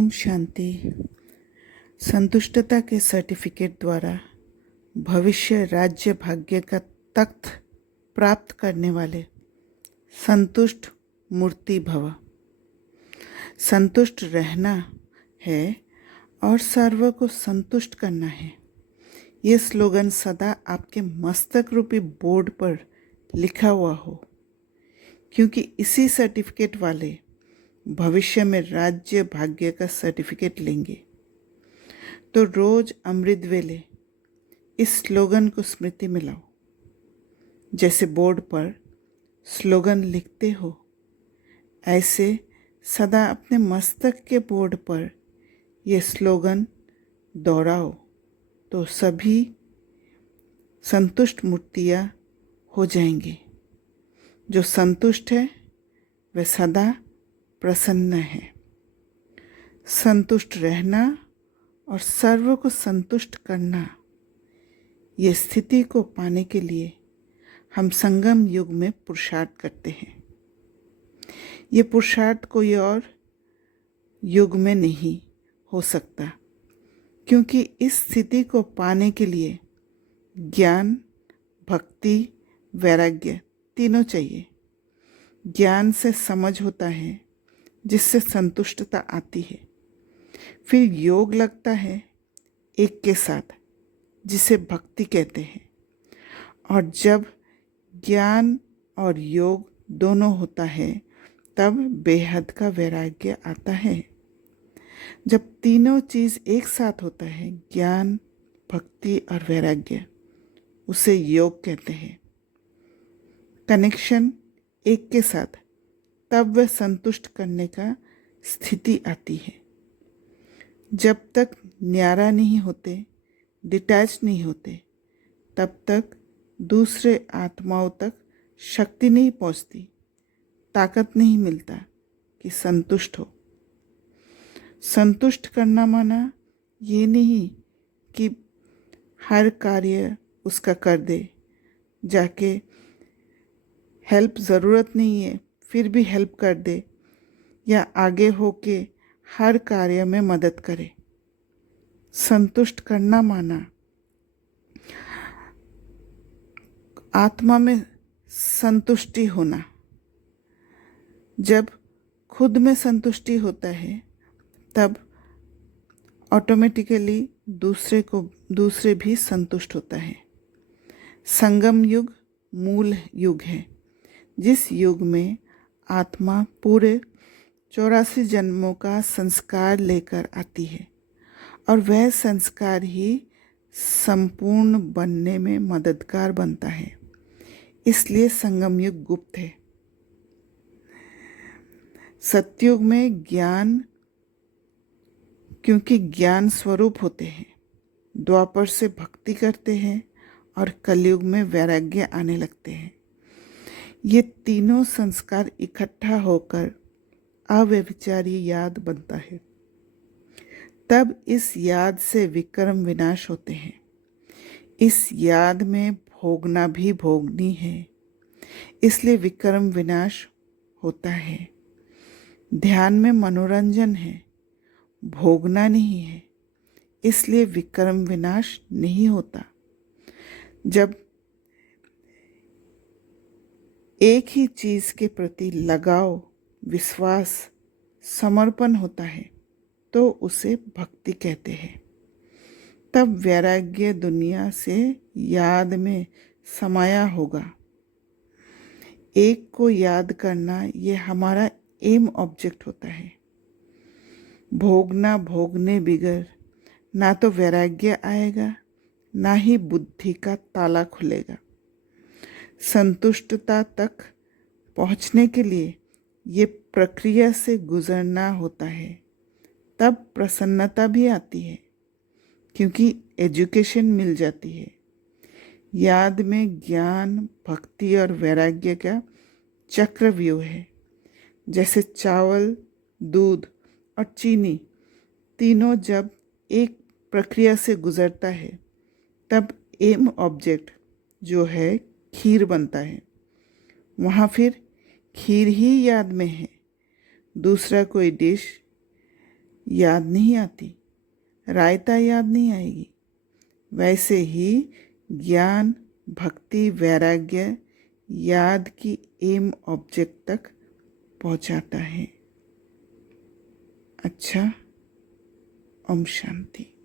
ओम शांति। संतुष्टता के सर्टिफिकेट द्वारा भविष्य राज्य भाग्य का तख्त प्राप्त करने वाले संतुष्ट मूर्ति भव। संतुष्ट रहना है और सर्व को संतुष्ट करना है। ये स्लोगन सदा आपके मस्तक रूपी बोर्ड पर लिखा हुआ हो, क्योंकि इसी सर्टिफिकेट वाले भविष्य में राज्य भाग्य का सर्टिफिकेट लेंगे। तो रोज अमृत वेले इस स्लोगन को स्मृति में लाओ। जैसे बोर्ड पर स्लोगन लिखते हो, ऐसे सदा अपने मस्तक के बोर्ड पर यह स्लोगन दोहराओ, तो सभी संतुष्ट मूर्तियाँ हो जाएंगी। जो संतुष्ट है वह सदा प्रसन्न है। संतुष्ट रहना और सर्व को संतुष्ट करना, ये स्थिति को पाने के लिए हम संगम युग में पुरुषार्थ करते हैं। ये पुरुषार्थ कोई और युग में नहीं हो सकता, क्योंकि इस स्थिति को पाने के लिए ज्ञान, भक्ति, वैराग्य तीनों चाहिए। ज्ञान से समझ होता है, जिससे संतुष्टता आती है। फिर योग लगता है एक के साथ, जिसे भक्ति कहते हैं। और जब ज्ञान और योग दोनों होता है, तब बेहद का वैराग्य आता है। जब तीनों चीज़ एक साथ होता है, ज्ञान, भक्ति और वैराग्य, उसे योग कहते हैं। कनेक्शन एक के साथ, तब वह संतुष्ट करने का स्थिति आती है। जब तक न्यारा नहीं होते, डिटैच नहीं होते, तब तक दूसरे आत्माओं तक शक्ति नहीं पहुंचती, ताकत नहीं मिलता कि संतुष्ट हो। संतुष्ट करना माना ये नहीं कि हर कार्य उसका कर दे, जाके हेल्प ज़रूरत नहीं है फिर भी हेल्प कर दे, या आगे होके हर कार्य में मदद करे। संतुष्ट करना माना आत्मा में संतुष्टि होना। जब खुद में संतुष्टि होता है, तब ऑटोमेटिकली दूसरे भी संतुष्ट होता है। संगम युग मूल युग है, जिस युग में आत्मा पूरे 84 जन्मों का संस्कार लेकर आती है, और वह संस्कार ही संपूर्ण बनने में मददगार बनता है। इसलिए संगम युग गुप्त है। सतयुग में ज्ञान, क्योंकि ज्ञान स्वरूप होते हैं। द्वापर से भक्ति करते हैं और कलयुग में वैराग्य आने लगते हैं। ये तीनों संस्कार इकट्ठा होकर अव्यभिचारी याद बनता है। तब इस याद से विक्रम विनाश होते हैं। इस याद में भोगना भी भोगनी है, इसलिए विक्रम विनाश होता है। ध्यान में मनोरंजन है, भोगना नहीं है, इसलिए विक्रम विनाश नहीं होता। जब एक ही चीज़ के प्रति लगाव, विश्वास, समर्पण होता है, तो उसे भक्ति कहते हैं। तब वैराग्य दुनिया से याद में समाया होगा। एक को याद करना, ये हमारा एम ऑब्जेक्ट होता है। भोगना भोगने बिगर ना तो वैराग्य आएगा, ना ही बुद्धि का ताला खुलेगा। संतुष्टता तक पहुंचने के लिए ये प्रक्रिया से गुजरना होता है। तब प्रसन्नता भी आती है, क्योंकि एजुकेशन मिल जाती है। याद में ज्ञान, भक्ति और वैराग्य का चक्रव्यूह है। जैसे चावल, दूध और चीनी तीनों जब एक प्रक्रिया से गुजरता है, तब एम ऑब्जेक्ट जो है खीर बनता है। वहाँ फिर खीर ही याद में है, दूसरा कोई डिश याद नहीं आती, रायता याद नहीं आएगी। वैसे ही ज्ञान, भक्ति, वैराग्य याद की एम ऑब्जेक्ट तक पहुंचाता है। अच्छा, ओम शांति।